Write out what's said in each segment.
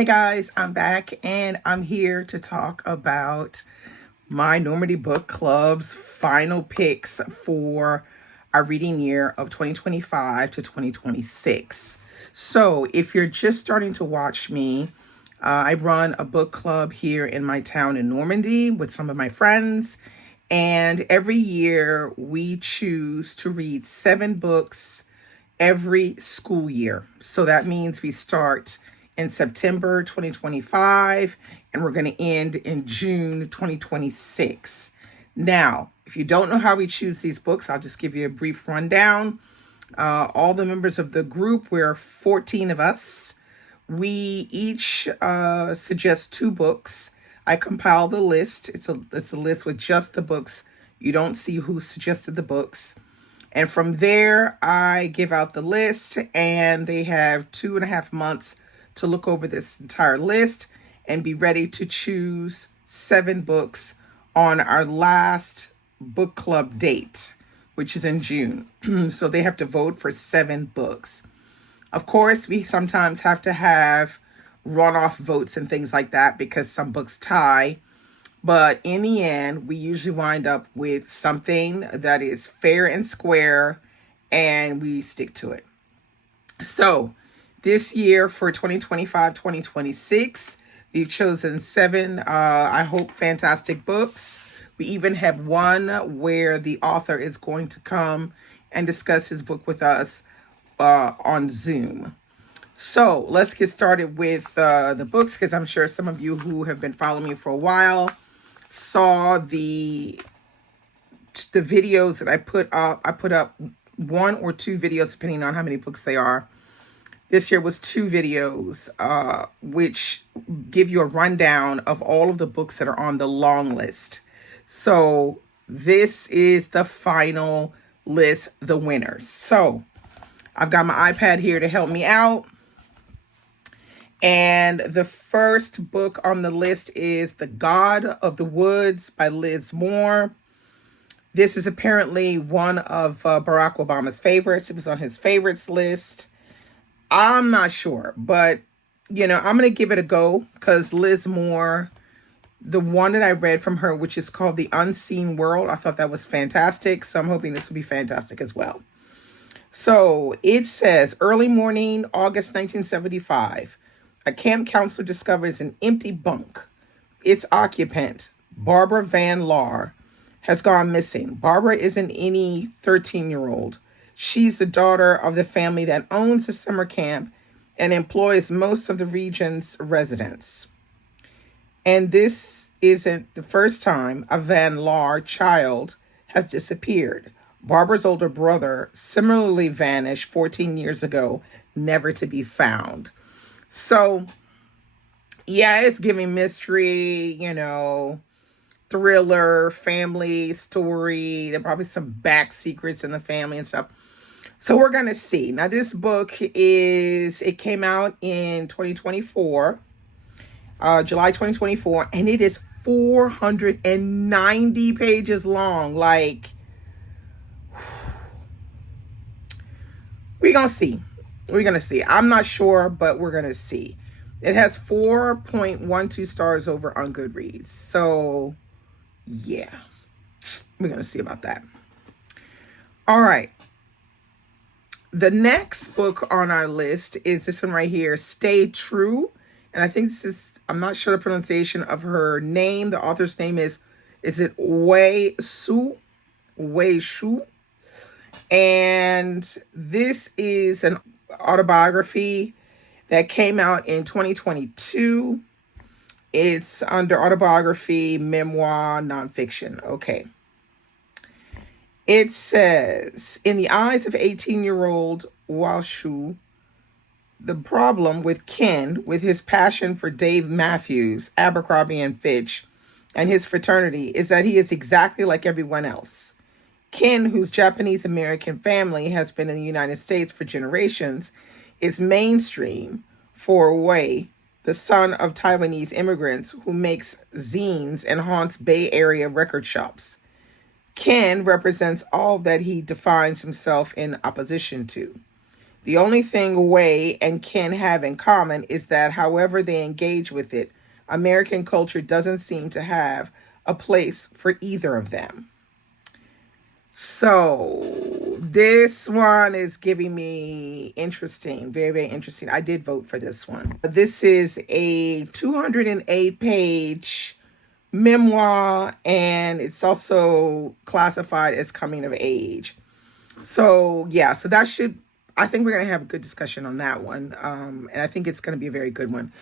Hey guys, I'm back and I'm here to talk about my Normandy Book Club's final picks for our reading year of 2025 to 2026. So if you're just starting to watch me, I run a book club here in my town in Normandy with some of my friends. And every year we choose to read 7 books every school year. So that means we start in September 2025 and we're going to end in June 2026. Now, if you don't know how we choose these books, I'll just give you a brief rundown. All the members of the group, we're 14 of us. We each suggest 2 books. I compile the list. It's a list with just the books. You don't see who suggested the books. And from there, I give out the list, and they have 2.5 months to look over this entire list and be ready to choose 7 books on our last book club date, which is in June. So they have to vote for 7 books. Of course, we sometimes have to have runoff votes and things like that because some books tie. But in the end, we usually wind up with something that is fair and square, and we stick to it. So this year for 2025-2026, we've chosen 7, I hope, fantastic books. We even have one where the author is going to come and discuss his book with us on Zoom. So let's get started with the books, because I'm sure some of you who have been following me for a while saw the videos that I put up. I put up 1 or 2 videos, depending on how many books they are. This year was 2 videos, which give you a rundown of all of the books that are on the long list. So this is the final list, the winners. So I've got my iPad here to help me out. And the first book on the list is The God of the Woods by Liz Moore. This is apparently one of Barack Obama's favorites. It was on his favorites list. I'm not sure, but, I'm going to give it a go because Liz Moore, the one that I read from her, which is called The Unseen World, I thought that was fantastic. So I'm hoping this will be fantastic as well. So it says, early morning, August 1975. A camp counselor discovers an empty bunk. Its occupant, Barbara Van Laar, has gone missing. Barbara isn't any 13-year-old. She's the daughter of the family that owns the summer camp and employs most of the region's residents. And this isn't the first time a Van Laar child has disappeared. Barbara's older brother similarly vanished 14 years ago, never to be found. So, yeah, it's giving mystery, thriller, family story. There are probably some back secrets in the family and stuff. So we're going to see. Now, this book it came out in 2024, July 2024, and it is 490 pages long. Like, we're going to see. We're going to see. I'm not sure, but we're going to see. It has 4.12 stars over on Goodreads. So, yeah. We're going to see about that. All right. The next book on our list is this one right here, Stay True. And I think I'm not sure the pronunciation of her name. The author's name is it Wei Shu? And this is an autobiography that came out in 2022. It's under autobiography, memoir, nonfiction. Okay. It says, in the eyes of 18-year-old Washu, the problem with Ken, with his passion for Dave Matthews, Abercrombie and Fitch, and his fraternity, is that he is exactly like everyone else. Ken, whose Japanese-American family has been in the United States for generations, is mainstream for Wei, the son of Taiwanese immigrants who makes zines and haunts Bay Area record shops. Ken represents all that he defines himself in opposition to. The only thing Wei and Ken have in common is that, however they engage with it, American culture doesn't seem to have a place for either of them. So this one is giving me interesting, very, very interesting. I did vote for this one. This is a 208 page memoir, and it's also classified as coming of age. So yeah, so that should, I think we're going to have a good discussion on that one. And I think it's going to be a very good one.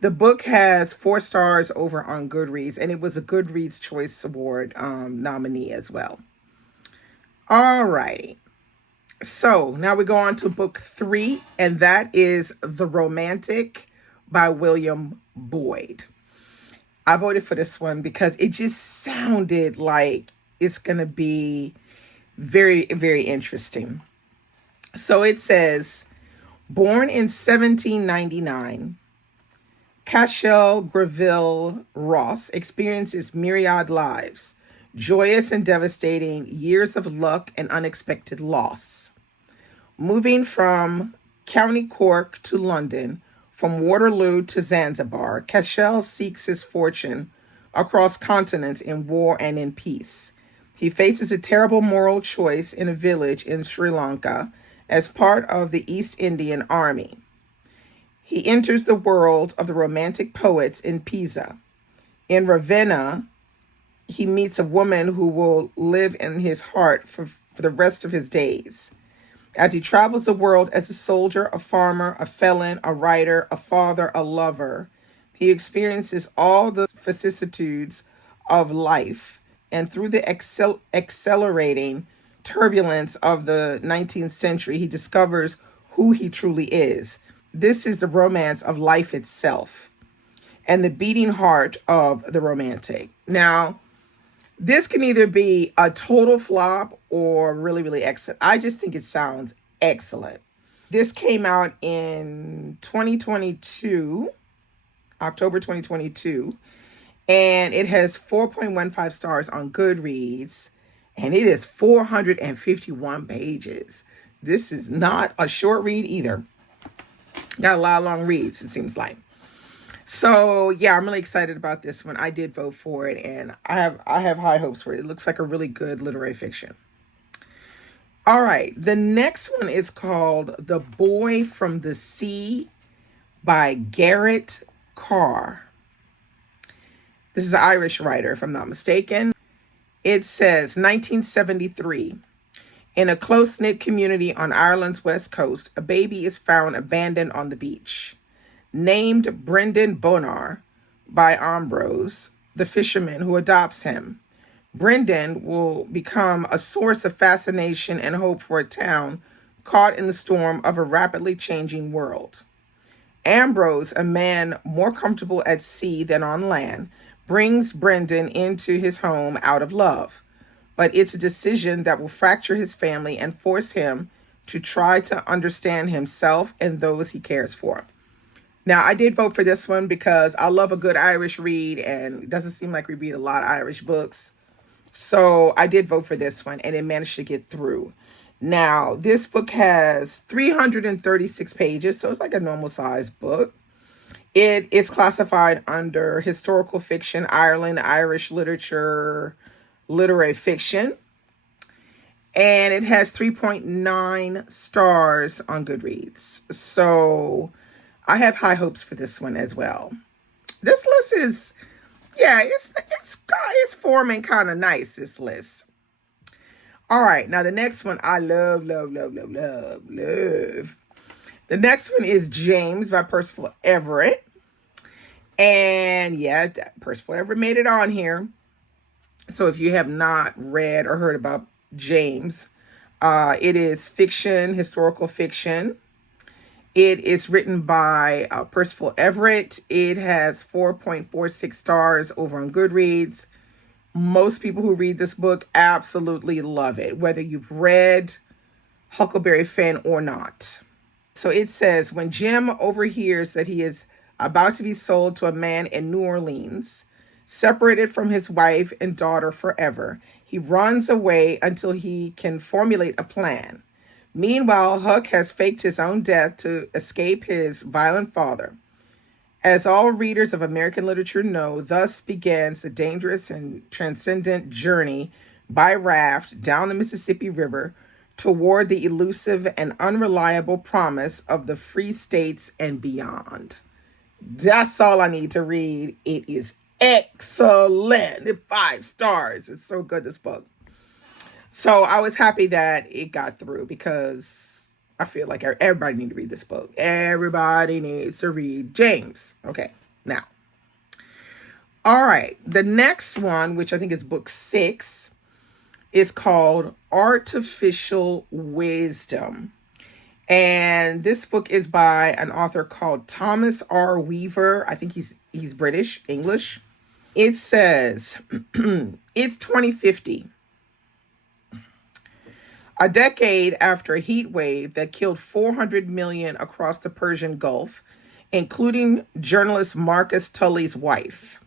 The book has 4 stars over on Goodreads, and it was a Goodreads Choice Award nominee as well. All right. So now we go on to book 3, and that is The Romantic by William Boyd. I voted for this one because it just sounded like it's going to be very, very interesting. So it says, born in 1799, Cashel Greville Ross experiences myriad lives, joyous and devastating, years of luck and unexpected loss. Moving from County Cork to London, from Waterloo to Zanzibar, Cashel seeks his fortune across continents in war and in peace. He faces a terrible moral choice in a village in Sri Lanka as part of the East Indian Army. He enters the world of the Romantic poets in Pisa. In Ravenna, he meets a woman who will live in his heart for the rest of his days. As he travels the world as a soldier, a farmer, a felon, a writer, a father, a lover, he experiences all the vicissitudes of life. And through the accelerating turbulence of the 19th century, he discovers who he truly is. This is the romance of life itself and the beating heart of the romantic. Now, this can either be a total flop or really, really excellent. I just think it sounds excellent. This came out in 2022, October 2022, and it has 4.15 stars on Goodreads, and it is 451 pages. This is not a short read either. Got a lot of long reads, it seems like. So yeah, I'm really excited about this one. I did vote for it, and I have high hopes for it. It looks like a really good literary fiction. All right, the next one is called The Boy from the Sea by Garrett Carr. This is an Irish writer, if I'm not mistaken. It says 1973. In a close-knit community on Ireland's west coast, a baby is found abandoned on the beach. Named Brendan Bonar by Ambrose, the fisherman who adopts him. Brendan will become a source of fascination and hope for a town caught in the storm of a rapidly changing world. Ambrose, a man more comfortable at sea than on land, brings Brendan into his home out of love. But it's a decision that will fracture his family and force him to try to understand himself and those he cares for. Now, I did vote for this one because I love a good Irish read, and it doesn't seem like we read a lot of Irish books. So I did vote for this one, and it managed to get through. Now, this book has 336 pages, so it's like a normal-sized book. It is classified under historical fiction, Ireland, Irish literature, literary fiction. And it has 3.9 stars on Goodreads. So I have high hopes for this one as well. This list is, yeah, it's forming kind of nice, this list. All right, now the next one I love. The next one is James by Percival Everett. And yeah, Percival Everett made it on here. So if you have not read or heard about James, it is fiction, historical fiction. It is written by Percival Everett. It has 4.46 stars over on Goodreads. Most people who read this book absolutely love it, whether you've read Huckleberry Finn or not. So it says, when Jim overhears that he is about to be sold to a man in New Orleans, separated from his wife and daughter forever, he runs away until he can formulate a plan. Meanwhile, Huck has faked his own death to escape his violent father. As all readers of American literature know, thus begins the dangerous and transcendent journey by raft down the Mississippi River toward the elusive and unreliable promise of the free states and beyond. That's all I need to read. It is excellent. 5 stars. It's so good, this book. So I was happy that it got through because I feel like everybody needs to read this book. Everybody needs to read James. Okay, now. All right, the next one, which I think is book 6, is called Artificial Wisdom. And this book is by an author called Thomas R. Weaver. I think he's British, English. It says, it's 2050. A decade after a heat wave that killed 400 million across the Persian Gulf, including journalist Marcus Tully's wife.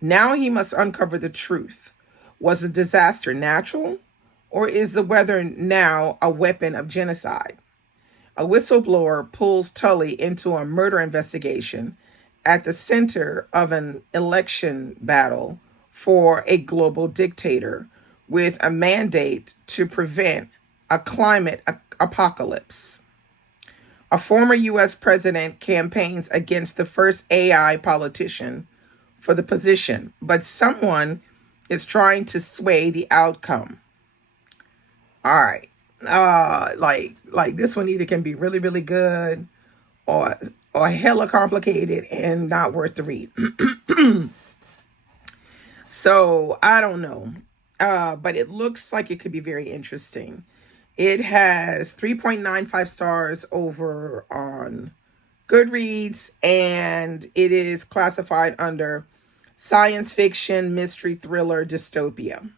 Now he must uncover the truth. Was the disaster natural, or is the weather now a weapon of genocide? A whistleblower pulls Tully into a murder investigation at the center of an election battle for a global dictator with a mandate to prevent a climate apocalypse. A former U.S. president campaigns against the first AI politician for the position, but someone is trying to sway the outcome. All right. Like this one either can be really, really good or hella complicated and not worth the read. So I don't know. But it looks like it could be very interesting. It has 3.95 stars over on Goodreads, and it is classified under science fiction, mystery, thriller, dystopia.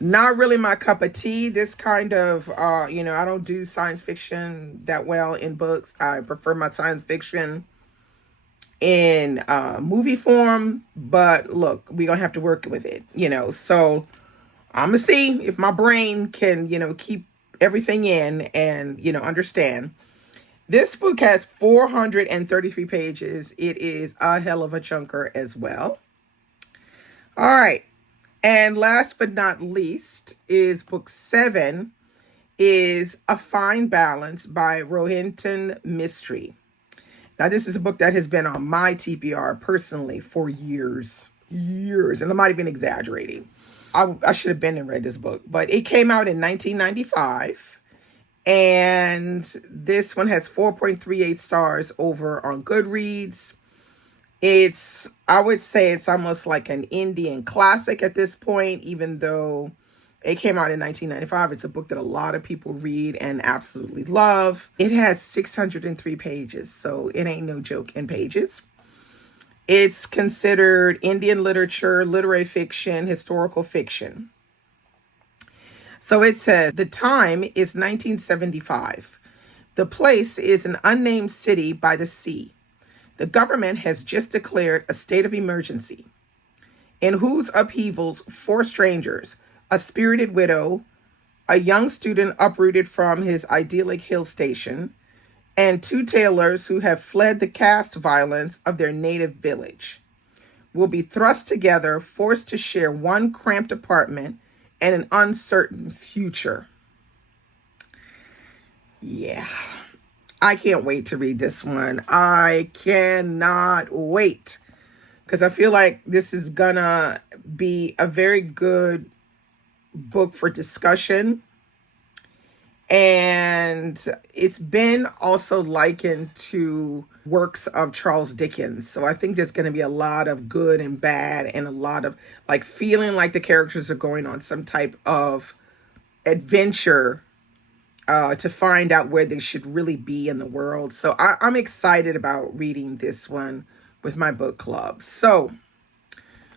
Not really my cup of tea. This kind of, I don't do science fiction that well in books. I prefer my science fiction in movie form, but look, we're going to have to work with it, so I'm going to see if my brain can, keep everything in and, understand. This book has 433 pages. It is a hell of a chunker as well. All right. And last but not least is book 7 is A Fine Balance by Rohinton Mistry. Now, this is a book that has been on my TBR personally for years, and I'm not even exaggerating. I should have been and read this book, but it came out in 1995, and this one has 4.38 stars over on Goodreads. I would say it's almost like an Indian classic at this point, even though it came out in 1995. It's a book that a lot of people read and absolutely love. It has 603 pages, so it ain't no joke in pages. It's considered Indian literature, literary fiction, historical fiction. So it says, the time is 1975. The place is an unnamed city by the sea. The government has just declared a state of emergency, in whose upheavals 4 strangers, a spirited widow, a young student uprooted from his idyllic hill station, and 2 tailors who have fled the caste violence of their native village, will be thrust together, forced to share one cramped apartment and an uncertain future. Yeah, I can't wait to read this one. I cannot wait, because I feel like this is gonna be a very good book for discussion. And it's been also likened to works of Charles Dickens. So I think there's going to be a lot of good and bad, and a lot of like feeling like the characters are going on some type of adventure to find out where they should really be in the world. So I'm excited about reading this one with my book club. So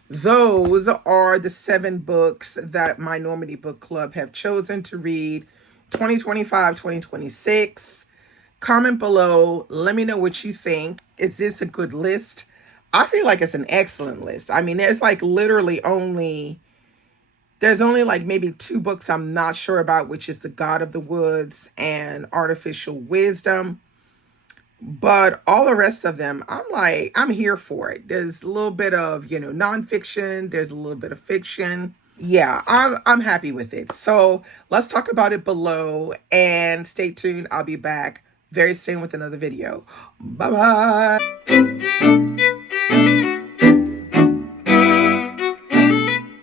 those are the 7 books that my Normandy book club have chosen to read 2025, 2026. Comment below. Let me know what you think. Is this a good list? I feel like it's an excellent list. I mean, there's like literally only There's only like maybe 2 books I'm not sure about, which is The God of the Woods and Artificial Wisdom. But all the rest of them, I'm like, I'm here for it. There's a little bit of, nonfiction. There's a little bit of fiction. Yeah, I'm happy with it. So let's talk about it below and stay tuned. I'll be back very soon with another video. Bye bye.